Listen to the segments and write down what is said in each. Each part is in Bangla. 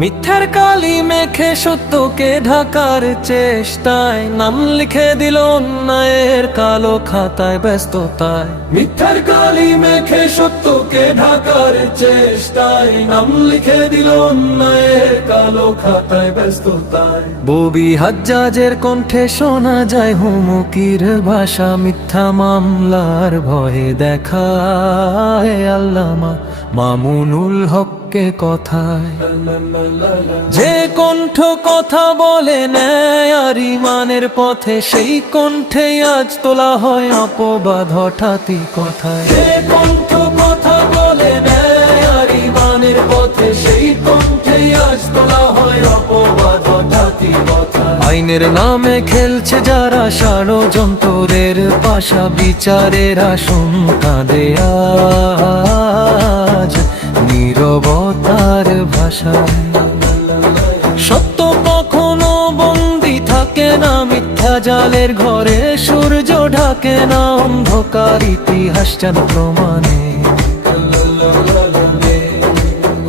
মিথ্যার কালি মেখে সত্যকে ঢাকার চেষ্টায় নাম লিখে দিল অন্যায়ের কালো খাতায় ব্যস্ততায়। মিথ্যার কালি মেখে সত্যকে ঢাকার চেষ্টায় নাম লিখে দিল অন্যায়ের কালো খাতায় ব্যস্ততায়। ববি হাজ্জাজের কণ্ঠে শোনা যায় হুমকির ভাষা, মিথ্যা মামলার ভয়ে দেখায় আল্লামা মামুনুল হককে কথায়। যে কণ্ঠ কথা বলে ন্যায় আর ইমানের পথে, সেই কণ্ঠে আজ তোলা হয় অপবাদ হঠাৎই কথায়। যে কণ্ঠ কথা বলে ন্যায় আর ইমানের পথে, সেই কণ্ঠে আজ তোলা হয় অপবাদ হঠাৎই কথায়। আইনের নামে খেলছে যারা ষড়যন্ত্রের পাশা, বিচারের আশঙ্কা দেয়া নীরবতার ভাষায়। সত্য কখনো বন্দী থাকে না মিথ্যা জালের ঘরে, সূর্য ঢাকে না অন্ধকার ইতিহাস যেন প্রমাণে।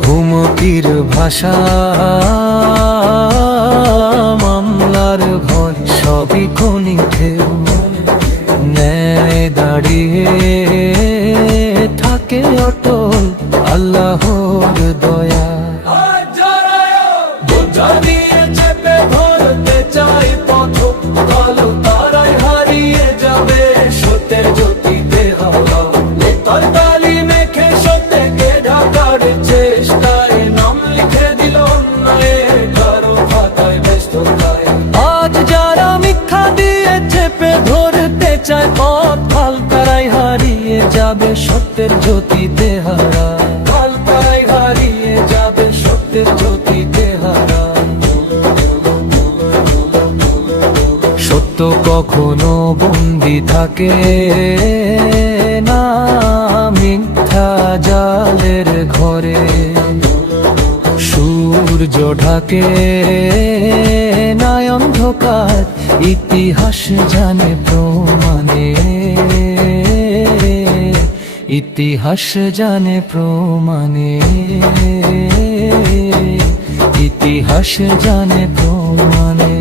হুমকির ভাষা মামলার ঘর সবই খনি ঢেউ, ন্যায় দাঁড়িয়ে থাকে অটল আল্লাহর দয়া। চেপে ধরতে চাই পথ, কালো তারাই হারিয়ে যাবে সত্যের জ্যোতিতে হাওয়া। তার তালি মেখে সত্যকে ঢাকার চেষ্টায় নাম লিখে দিল অন্যায়ের কারো খাতায় ব্যস্ততায়। আজ যারা মিথ্যা দিয়ে চেপে ধরতে চায় পথ, কাল তারাই হারিয়ে যাবে সত্যের জ্যোতিতে হারা। কাল তারাই হারিয়ে যাবে সত্যের জ্যোতিতে হারা। সত্য কখনো বন্দী থাকে না মিথ্যা জালের ঘরে, সূর্য ঢাকে না অন্ধকার ইতিহাস জানে প্রমাণে। ইতিহাস জানে প্রমাণে, ইতিহাস জানে প্রমাণে।